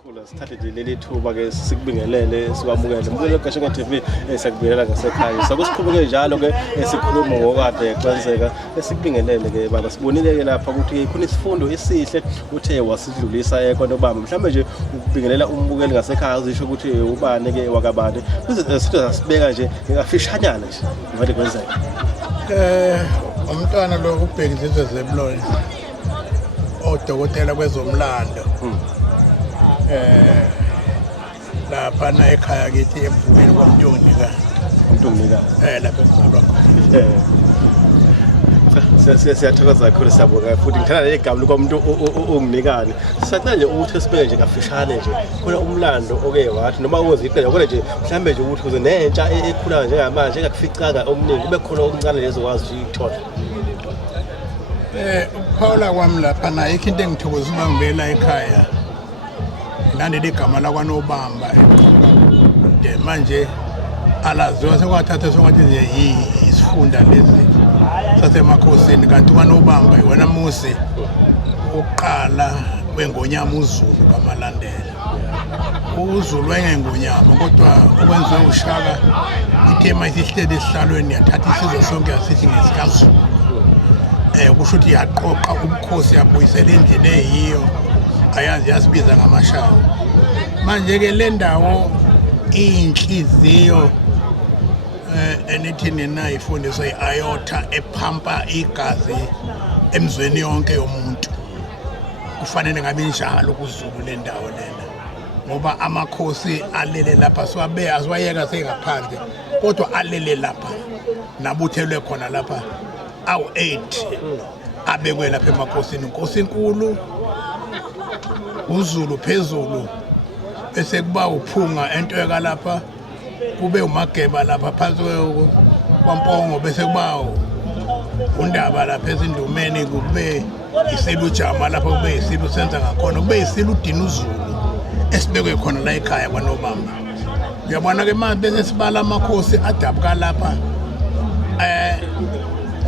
Khula sithathe nje leli thuba ke sikubingelele sikwamukele mbukelo kaShaka TV siyakubingelela ngasekhaya sakusiqhubeke njalo ke sikhuluma ngokade kwenzeka sikubingelele ke baba sibonile ke lapha ukuthi khona isifundo esihle uthe wasidlulisa ekona baba mhlawumbe nje ukubingelela umbukeli ngasekhaya uzisho ukuthi ubani ke wakabani sithi asibeka nje ngafishanyana nje ngade kwenzeka umntwana lo ubhekisizwe zebuloyi odokotela kwezomlando lapha na ekhaya kithi emvukeni kwaMntungnika lapha ngizalwa khona siyathokoza kakhulu siyabonga futhi ngithanda le gama lokumuntu onginikani sisacela nje ukuthi sibeke nje kafishane nje khona umlando oke wathi noma uziqela kodwa nje mhlambe nje ukuthi uze nentsha ekhula njengamanje engakuficanga omningi kube khona okuncane lezokwazi ukuthola ukuphawula kwami lapha na ikho into engithokozisa uma ngibela ekhaya ngilandele igama lakwaNobamba manje alaziwa sekwathatha sokuthi nje isifunda lesi sasemakhosini kanti kwaNobamba iwona muzi oqala wengonyama uZulu kamalandela uZulu engengonyama kodwa okwenziwe uShaka ithema isihleli esihlalweni yathatha isizwe sonke yasithi ngesikaZulu kusho ukuthi yaqoqa ubukhosi yabuyisela indlela eyiyo ayazi yasibiza ngamashawu manje ke le ndawo inhliziyo enithini na ifundiswa iayota ephampa igazi emzweni yonke yomuntu kufanele ngabe njalo kuZulu le ndawo lena ngoba amakhosi alele lapha siwabe asiwayeka sengaphandle kodwa alele lapha nabuthelwe khona lapha awu8 abekwe lapha emakhosini inkosi enkulu uZulu phezulu bese kuba uphunga entweka lapha kube umageba lapha phansi kwaMpongo bese kuba uNdaba lapha ezindumeni kube isilujama lapha kube isilu senza ngakhona kube isilu udini uZulu esibekwe khona la ekhaya kwaNobamba uyabona ke manje bese sibala amakhosi adabuka lapha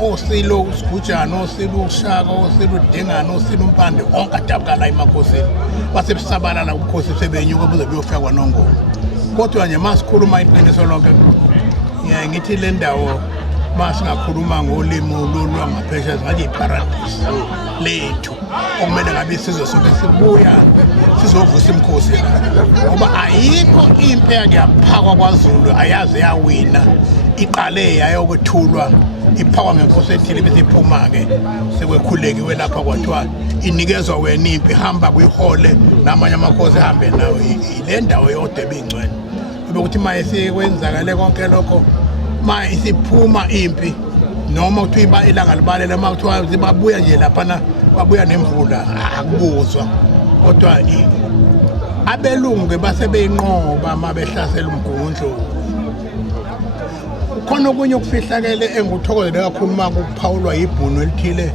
osilo Sigujana osilo uShaka osilo uDingane osilo uMpande onke adabuka la emakhosini basebisabala ubukhosi sebenyuka buze buyofika kwaNongoma kodwa nje masikhuluma iqiniso lonke ngithi le ndawo masingakhuluma ngolimi lwangaphesheya ngathi iparadise lethu okumele ngabe isizwe sonke sibuya sizovusa imkhosi ngoba ayikho impi yaphakwa kwaZulu ayaze yawina iqale yayokuthulwa iphakwa ngenkosi ethile bese iphuma ke sekwekhulekiwe lapha kwathiwa inikezwa wena impi hamba kuyihole namanye amakhosi hambe nawe ile ndawo yodwa ebingcwele ukuthi maye sikwenzakale konke lokho maye isiphuma impi noma ukuthi ilanga libalele uma kuthiwa zibabuya nje lapha babuya nemvula akubuzwa kodwa abelungu ke basebeyinqoba mabehlasela umgungundlo khona okunye okufihlakele enguthokozele kakhulu uma kuphawulwa ibhunu elithile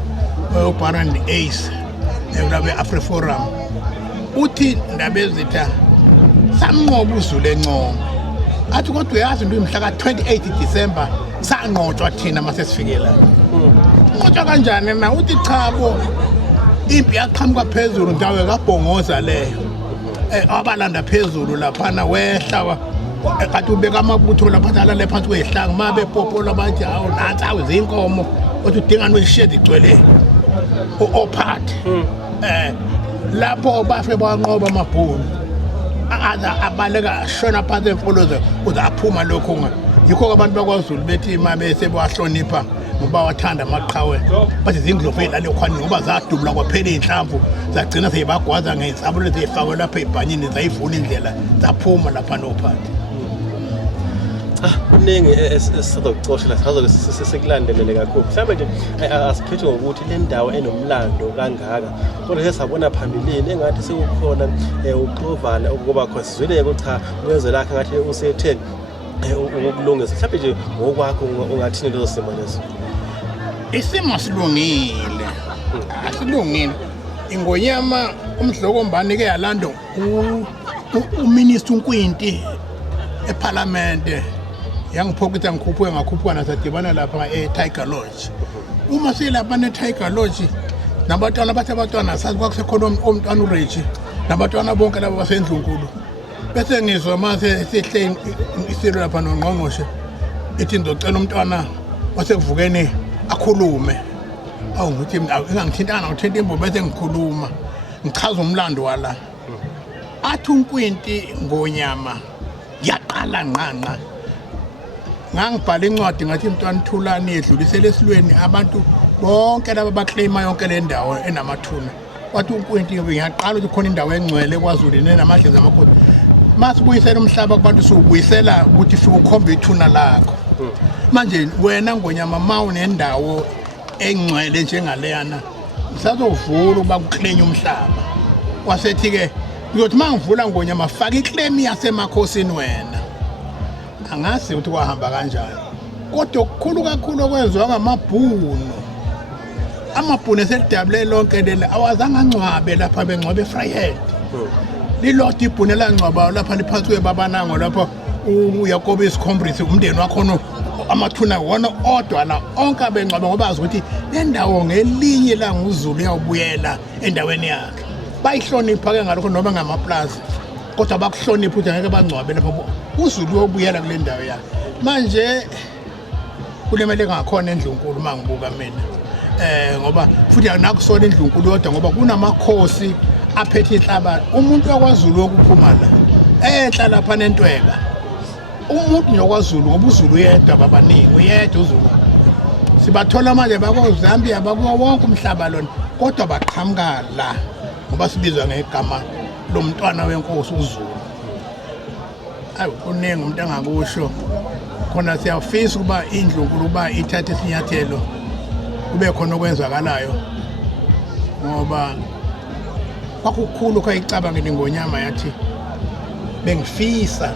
uBaron Ace elabe AfriForum uthi ndabezitha samnqoba uZulu eNcoma athi kodwa uyazi into imhla ka28 December sanqotshwa thina mase sifikela nqotshwa kanjani na uthi chabo impi yaqhamuka phezulu ndawe kaBhongoza leyo abalanda phezulu lapha na wehla kanti ubeka amabutho lapha alale phansi kwezihlanga mabe popola bathi hawu nansi awezinkomo othi uDingane uyishede igcwele ophathe lapho bafe banqoba amabhunu abaleka shona phansi emfolozo uze aphuma lokho yikho abantu bakwaZulu bethi mabe sebahlonipha ngoba wathanda amaqhawe bathi izindlovu ezilale khwani ngoba zadubula kwaphela inhlamvu zagcina seyibagwaza ngezisabulo zefakwe lapha ebhanyini zayivuna indlela zaphuma lapha nophathi kuningi esizokucoshela sazoke sesikulandelele kakhulu mhlawumbe nje asiphethe ngokuthi le ndawo enomlando kangaka kodwa sesabona phambilini engathi sekukhona uxovana ukuba khona sizweleke cha uyenze lakhe ngathi usethe ukulungisa mhlawumbe nje ngokwakho ungathini lezo simo lezo isimo silungile asilungile ingonyama umdlokombane ke yalando uminister uNkwinti eParliament yangiphokutha ngikhuphuke ngakhuphuka nasadibana lapha eTiger Lodge uma silapha neTiger Lodge nabatwana bathe abatwana sazi kwakusekhona umntwana uReggie nabatwana bonke laba basendlunkulu bese ngizwa mase sihle isilo lapha noNgqongqoshe ethi ngizocela umntwana wasekuvukeni akhulume awu ngithi engangithintana ngithinta imbo bese ngikhuluma ngichaza umlando wala athi uNkwinti Ngonyama yaqala nqanqa ngangibhala incwadi ngathi umntwana Thulani edlulisele esilweni abantu bonke laba baclaima yonke le ndawo enamathuna wathi uNkwinti ngiyaqala ukuthi khona indawo engcwele kwaZulu nenamadlozi amakhosi masibuyisela umhlaba kubantu siubuyisela ukuthi fike ukhombe ithuna lakho manje wena Ngonyama mawu nendawo engcwele njengaleyana ngisazovula ukuba kuclaim umhlaba wasethi ke uyothi mangivula Ngonyama faka iclaim yasemakhosini wena angazi ukuthi kwahamba kanjani kodwa okukhulu kakhulu okwenziwa ngamabhunu amabhunu eselidabule lonke leli awazange angcwabe lapha bengcwabe eFryhead lilodwa ibhunu elangcwabayo lapha liphansi kweBabanango lapha uYakob isikhombisi umndeni wakho amathuna wona odwa la onke abengcwaba ngoba azi ukuthi le ndawo ngelinye la nguZulu uyawubuyela endaweni yakhe bayihlonipha ke ngalokho noma ngamaplaza kodwa bakuhlonipha ukuthi ngeke bangcwabe lapha uZulu uyobuyela kule ndawo yakhe manje kulemele ngakhona endlunkulu mangibuka mina ngoba futhi akunakusona endlunkulu yodwa ngoba kunamakhosi aphethe inhlaba umuntu wakwaZulu okuphuma la enhla lapha nentweka umuntu nokwaZulu ngoba uZulu yedwa babaningi uyedwa uZulu sibathola manje bakoZambia bakuwo wonke umhlaba lona kodwa baqhamuka la ngoba sibizwa ngegama lomntwana wenkosi uZulu ayi kuningi umuntu angakusho khona siyafisa ukuba indlunkulu uba ithathe isinyathelo kube khona okwenzakalayo ngoba kwakukhulu khayicabanga Ngonyama yathi bengifisa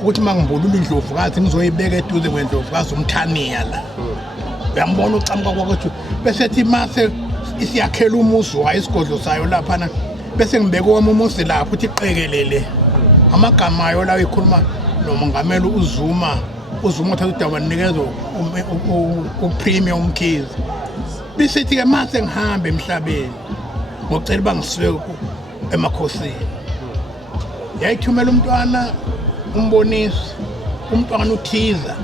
ukuthi mangivulula indlovukazi ngizoyibeka eduze kwendlovukazi umthaniya la uyambona ucamuka kwakwethu bese ethi mase isiyakhela umuzi wayo isigodlo sayo lapha bese ngibeke wami umuzi lapho uthi iqekelele amagama ayo lawo ikhuluma nomongameli uZuma uthatha udaba nikezwe upremium keys bisithi ke mase ngihambe emhlabeni ngocela bangisiwe emakhosini yayithumela umntwana umbonisi umntwana uThiza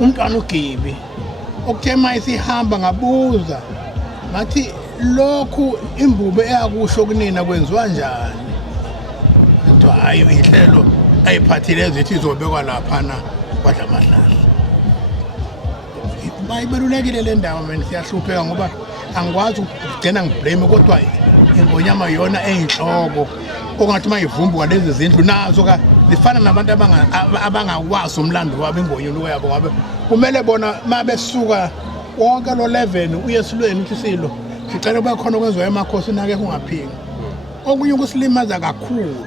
umntwana uGibi okuthe mayisihamba ngabuza ngathi lokhu imbube eyakusho kunina kwenziwa njani into hayi inhlelo ayiphathile ezithi izobekwa lapha na kwaDlamahlahla bayibelulekile le ndawo mina siyahlupheka ngoba angikwazi ukugcina ngiblame kodwa iNgonyama yona eyinhloko ongathi mayivumbuka lezi zindlu nazo ka zifana nabantu abangakwazi umlando wabo ingonyolo yabo ngabe kumele bona mabesuka wonke lo 11 uye esilweni uthi silo sicela kube khona okwenziwa emakhosini ake kungaphiki okunye ukusilimaza kakhulu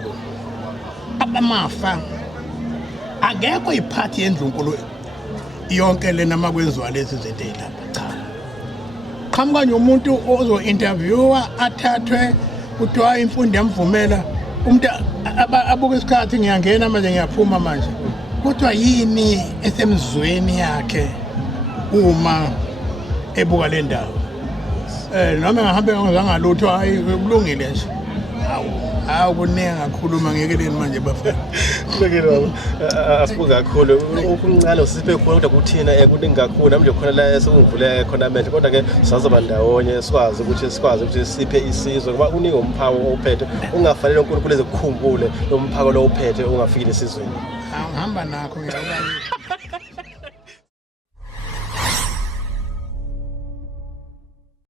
abamafa akekho iphathi yendlunkulu yonke lena makwenziwa lezi zinto ezilapha cha qhamuka nje umuntu ozo interviewer athathwe kuthiwa imfundo yamvumela umuntu abuka isikhathi ngiyangena manje ngiyaphuma manje kodwa yini esemzweni yakhe uma ebuka le ndawo noma ngahambe ngizangalutho hayi kulungile nje hawu kuningi ngakhuluma ngekeleni manje bafana kulungile baba asibuka kakhulu ukuncane usiphe khona kodwa kuthina kuningi kakhulu nami nje khona la sekungivule khona manje kodwa ke sazoba ndawonye sikwazi ukuthi siphe isizwe ngoba uningi umphawo ophethe ungafanele uNkulunkulu ezekukhumbule lo mphako lo uphethe ungafikile esizweni ngihamba nakho ngiyabona